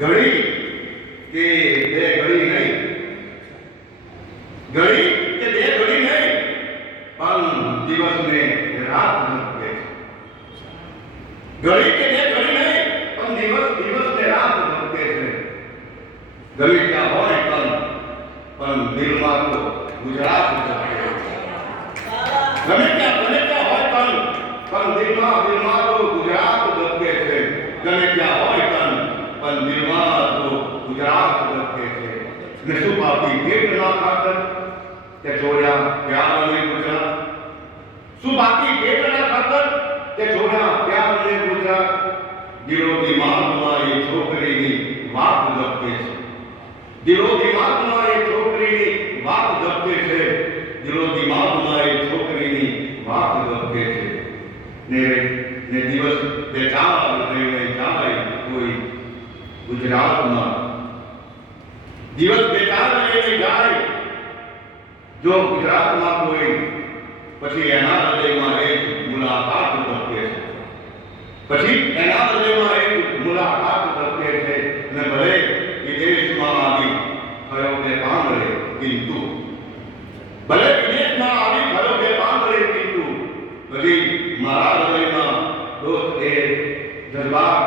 ઘડી કે બે ઘડી નહીં, ઘડી કે બે ઘડી નહીં, પણ દિવસને રાત ધબકે છે. ઘડી કે બે ઘડી નહીં, પણ દિવસને રાત ધબકે છે. ગમે ત્યાં હોય પણ દિલમાં તો ગુજરાત ધબકે છે. ગમે ત્યાં હોય પણ દિલમાં તો ગુજરાત ધબકે છે. ગમે ત્યાં હોય પણ દિલમાં તો ગુજરાત ધબકે છે. ને શું પાપી પેટ ના ખાતર તે છોડ્યા પ્યાર અને ગુજરાત. શું બાકી પેટ ના ખાતર તે છોડ્યા પ્યાર અને ગુજરાત. દિલો દિમાગમાં એ છોકરીની વાત ધબકે છે. દિલો દિમાગમાં એ છોકરીની વાત ધબકે છે. દિલો દિમાગમાં એ છોકરીની વાત ધબકે છે. ને દિવસ બેચાર થઈને જાય કોઈ ગુજરાતમાં. દિવસ બેચાર થઈને જાય જો ગુજરાતમાં કોઈ, પછી એના હૃદયમાં એક મુલાકાત ધબકે છે. પછી એના હૃદયમાં એક મુલાકાત ધબકે છે. ને ભલે વિદેશમાં આવી થયો કે પાંગળે કિંતુ, ભલે વિદેશમાં આવી થયો કે પાંગળે કિંતુ, પછી મારા હૃદયમાં દોસ્ત એ જذبات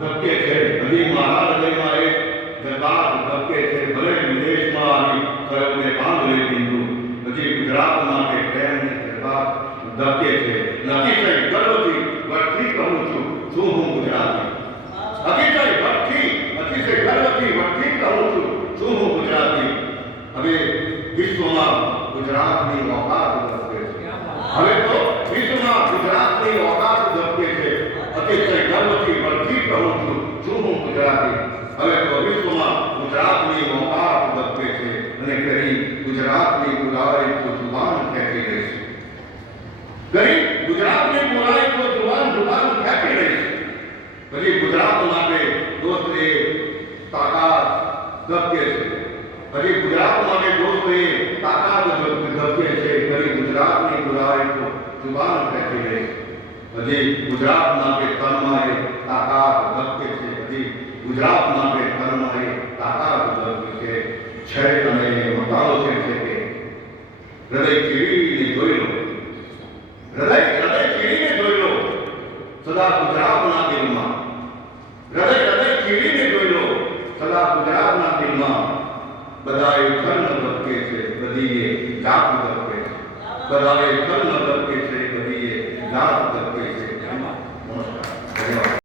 ધબકે છે. હજી મારા હૃદયમાં એક જذبات ધબકે છે. ભલે વિદેશમાં આવી થયો કે પાંગળે કિંતુ, હજી ગુજરાત માટે પ્રેમને જذبات ધબકે છે. અતિશય ગર્વથી વટથી કહું છું, શું હું ગુજરાતી. અતિશય ગર્વથી વટથી કહું છું, શું હું ગુજરાતી. હવે વિશ્વમાં ગુજરાતની ઓકાત ધબકે છે. હવે તો વિશ્વમાં ગુજરાતની ઓકાત ધબકે છે. અતિશય ગર્વથી વટથી કહું છું, શું હું ગુજરાતી. હવે તો વિશ્વમાં ગુજરાતની ઓકાત ધબકે છે. અને કરી ગુજરાતની બોલાય તો જુબાન ખેંચી લેશે. કરી ગુજરાતની બોલાય તો જુબાન ખેંચી લેશે. પછી ગુજરાત માટે દોસ્ત એ તાકાત ધબકે છે. પછી ગુજરાત માટે દોસ્ત એ તાકાત ધબકે છે. કરી ગુજરાતની બોલાય તો જુબાન ખેંચી લેશે. હજી ગુજરાત માટે તનમાં એ તાકાત ધબકે છે. હજી ગુજરાત માટે તનમાં એ તાકાત ધબકે છે. અને મતાલો છે કે હૃદય ચીડીને જોઈ લો, હૃદય ચીડીને જોઈ લો સદા ગુજરાતના દિલમાં. હૃદય ચીડીને જોઈ લો સદા ગુજરાતના દિલમાં. બધાએ કર્મ ધબકે છે, બધીએ જાત ધબકે છે. બધાએ કર્મ ધબકે છે, બધીએ જાત